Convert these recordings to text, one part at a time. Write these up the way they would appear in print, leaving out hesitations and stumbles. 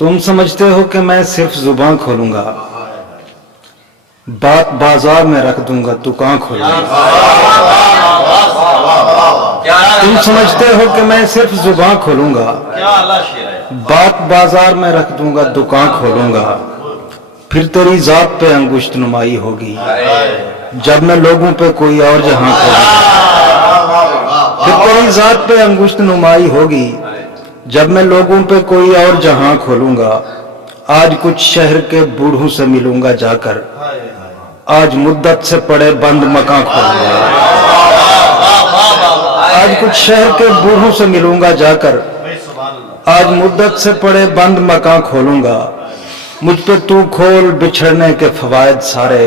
तुम समझते हो कि मैं सिर्फ जुबान खोलूंगा, बात बाजार में रख दूंगा, तू कहां खोलूंगा। तुम समझते हो कि मैं सिर्फ जुबान खोलूंगा, बात बाजार में रख दूंगा, दुकान खोलूंगा, फिर तेरी जात पे अंगुश्त नुमाई होगी जब मैं लोगों पे कोई और जहां खोलूंगा। फिर तेरी जात पे अंगुश्त नुमाई होगी जब मैं लोगों पे कोई और जहां खोलूंगा। आज कुछ शहर के बूढ़ों से मिलूंगा जाकर, आज मुद्दत से पड़े बंद मकान खोलूंगा। आज कुछ शहर के बूढ़ों से मिलूंगा जाकर, आज मुद्दत से पड़े बंद मकान खोलूंगा। मुझ पे तू खोल बिछड़ने के फवायद सारे,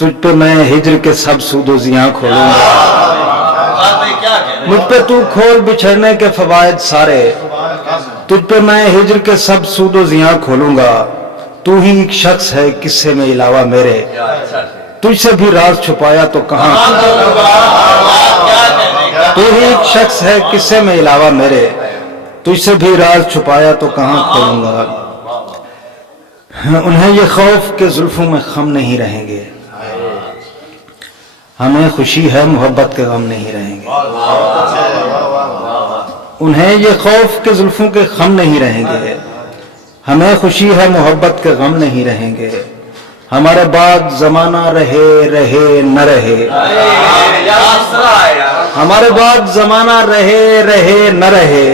तुझ पे मैं हिज्र के सब सूदो जियां खोलूंगा। मुझ पे तू खोल बिछड़ने के फवायद सारे, तुझ पे मैं हिज्र के सब सूदो जियां खोलूंगा। तू ही एक शख्स है किस्से में इलावा मेरे, तुझसे भी राज छुपाया तो कहां। तू ही एक शख्स है किस्से में इलावा मेरे, तुझसे भी राज छुपाया तो कहां खोलूंगा। उन्हें ये खौफ के जुल्फों में खम नहीं रहेंगे, हमें खुशी है मोहब्बत के गम नहीं रहेंगे। उन्हें ये खौफ के जुल्फों के खम नहीं रहेंगे, हमें खुशी है मोहब्बत के गम नहीं रहेंगे। हमारे बाद जमाना रहे रहे न रहे, हमारे बाद जमाना रहे रहे न रहे,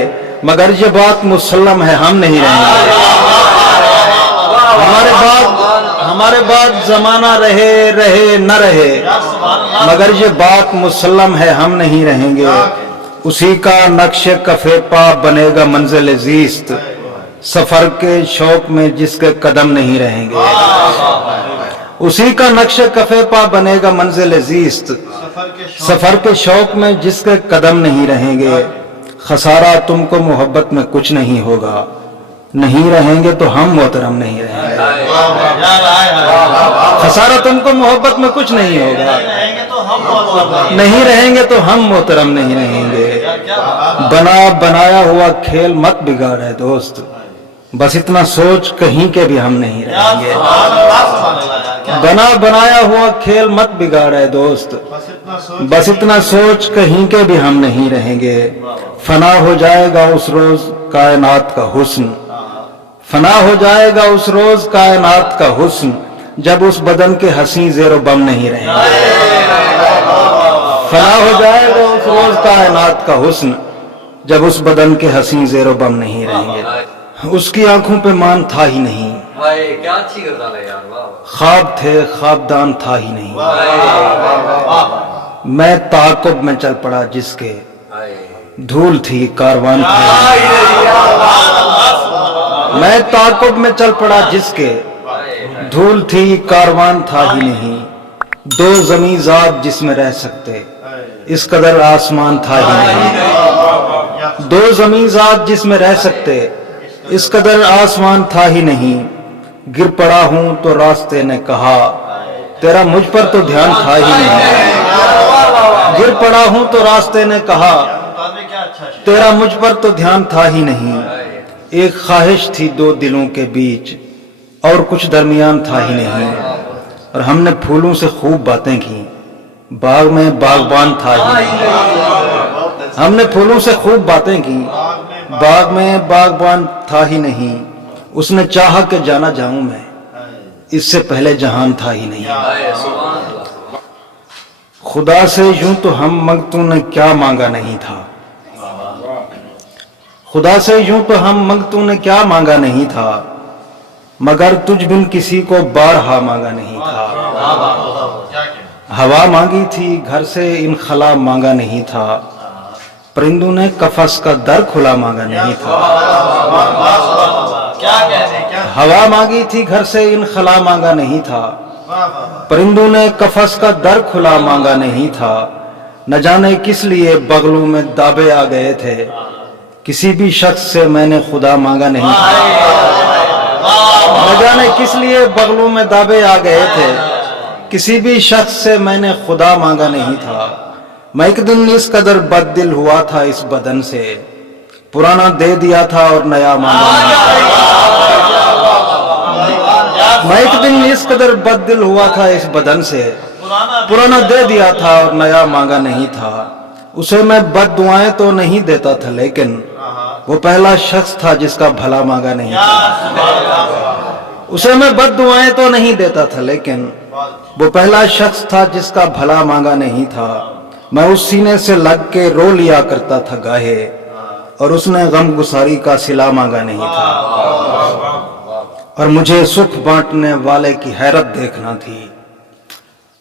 मगर ये बात मुसल्लम है हम नहीं रहेंगे। हमारे बाद जमाना रहे रहे न रहे, मगर ये बात मुसल्लम है हम नहीं रहेंगे। उसी का नक्शे कफे पा बनेगा मंजिल जीस्त, सफर के शौक में जिसके कदम नहीं रहेंगे। उसी का नक्शे कफे पा बनेगा मंजिल जीस्त, सफर के शौक में जिसके कदम नहीं रहेंगे। खसारा तुमको मोहब्बत में कुछ नहीं होगा, नहीं रहेंगे तो हम मोहतरम नहीं रहेंगे। खसारा तुमको मोहब्बत में कुछ नहीं होगा, नहीं रहेंगे तो हम मोहतरम नहीं रहेंगे। बनाया हुआ खेल मत बिगाड़े दोस्त, बस इतना सोच कहीं के भी हम नहीं रहेंगे। बनाया हुआ खेल मत बिगाड़े दोस्त, बस इतना सोच कहीं के भी हम नहीं रहेंगे। फना हो जाएगा उस रोज कायनात का हुस्न, फना हो जाएगा उस रोज कायनात का हुस्न, जब उस बदन के हंसी ज़ेरो बम नहीं रहेंगे। फना हो जाएगा उस रोज कायनात का हुस्न, जब उस बदन के हंसी ज़ेरो बम नहीं रहेंगे। उसकी आंखों पे मान था ही नहीं, क्या अच्छी गज़ल है यार, वाह। ख्वाब थे ख्वाबदान था ही नहीं, मैं ताक़ुब में चल पड़ा जिसके, धूल थी कारवान था। मैं ताक़ुब में चल पड़ा जिसके, धूल थी कारवान था ही नहीं। दो ज़मीं ज़ात जिसमें रह सकते, इस कदर आसमान था ही नहीं। दो ज़मीं ज़ात जिसमें रह सकते, इस कदर आसमान था ही नहीं। गिर पड़ा हूं तो रास्ते ने कहा, तेरा मुझ पर तो ध्यान था ही नहीं। गिर पड़ा हूं तो रास्ते ने कहा, तेरा मुझ पर तो ध्यान था ही नहीं। एक ख्वाहिश थी दो दिलों के बीच, और कुछ दरमियान था ही नहीं। और हमने फूलों से खूब बातें की, बाग में बागबान था ही नहीं। हमने फूलों से खूब बातें की, बाग में बागबान था ही नहीं। उसने चाहा कि जाना जाऊं मैं, इससे पहले जहान था ही नहीं। खुदा से यूं तो हम मंगतों ने क्या मांगा नहीं था, खुदा से यूं तो हम मंगतों ने क्या मांगा नहीं था, मगर तुझ बिन किसी को बारहा मांगा नहीं था। हवा मांगी थी घर से इनखला मांगा नहीं था, परिंदों ने कफस का दर खुला मांगा नहीं था। हवा मांगी थी घर से इनखला मांगा नहीं था, परिंदों ने कफस का दर खुला मांगा नहीं था। न जाने किस लिए बगलों में दाबे आ गए थे, किसी भी शख्स से मैंने खुदा मांगा नहीं था। न जाने किस लिए बगलों में दाबे आ गए थे, किसी भी शख्स से मैंने खुदा मांगा नहीं था। मैं एक दिन इस कदर बददिल हुआ था इस बदन से, पुराना दे दिया था और नया मांगा नहीं था। मैं एक दिन इस कदर बददिल हुआ था इस बदन से, पुराना दे दिया था और नया मांगा नहीं था। उसे मैं बद दुआएं तो नहीं देता था, लेकिन वो पहला शख्स था जिसका भला मांगा नहीं था। उसे मैं बद दुआएं तो नहीं देता था, लेकिन वो पहला शख्स था जिसका भला मांगा नहीं था। मैं उस सीने से लग के रो लिया करता था गाहे, और उसने गम गुसारी का सिला मांगा नहीं था। और मुझे सुख बांटने वाले की हैरत देखना थी,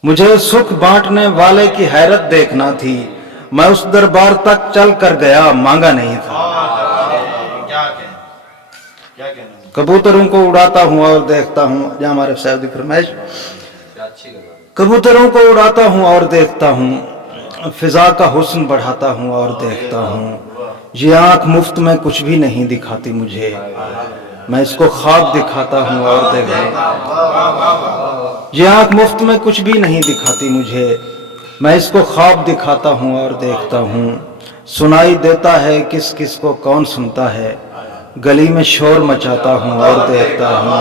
मुझे सुख बांटने वाले की हैरत देखना थी। मैं उस दरबार तक चल कर गया, मांगा नहीं था। कबूतरों को उड़ाता हूँ और देखता हूँ, जो हमारे साहब की फरमाइश, क्या अच्छी गल है। कबूतरों को उड़ाता हूँ और देखता हूँ, फिजा का हुस्न बढ़ाता हूँ और देखता हूँ। ये आंख मुफ्त में कुछ भी नहीं दिखाती मुझे, मैं इसको ख्वाब दिखाता हूँ और देखता हूँ। ये आंख मुफ्त में कुछ भी नहीं दिखाती मुझे, मैं इसको ख्वाब दिखाता हूँ और देखता हूँ। सुनाई देता है किस किस को कौन सुनता है, गली में शोर मचाता हूँ और देखता हूँ।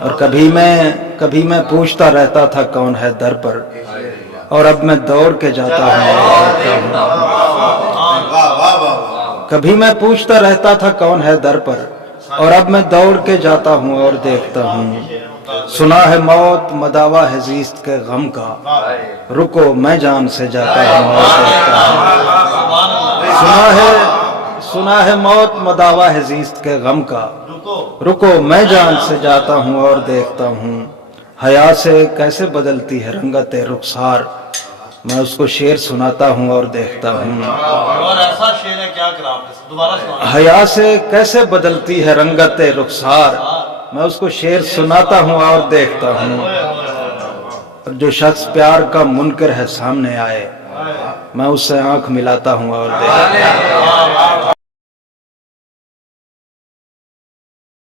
और कभी मैं पूछता रहता था कौन है दर पर, और अब मैं दौड़ के जाता हूँ और देखता हूँ। कभी मैं पूछता रहता था कौन है दर पर, और अब मैं दौड़ के जाता हूँ और देखता हूँ। सुना है मौत मदावा है जीस्त के गम का, रुको मैं जान से जाता हूँ और देखता हूँ। सुना है मौत मदावा है जीस्त के गम का, रुको मैं जान से जाता हूँ और देखता हूँ। हया से कैसे बदलती है रंगत रुखसार, मैं उसको शेर सुनाता हूँ और देखता हूँ। और ऐसा शेर है क्या करा आपने, दोबारा सुना। हया से कैसे बदलती है रंगत रुखसार, मैं उसको शेर सुनाता हूँ और देखता हूँ। और जो शख्स प्यार का मुनकर है सामने आए, मैं उससे आंख मिलाता हूँ और देखता हूँ।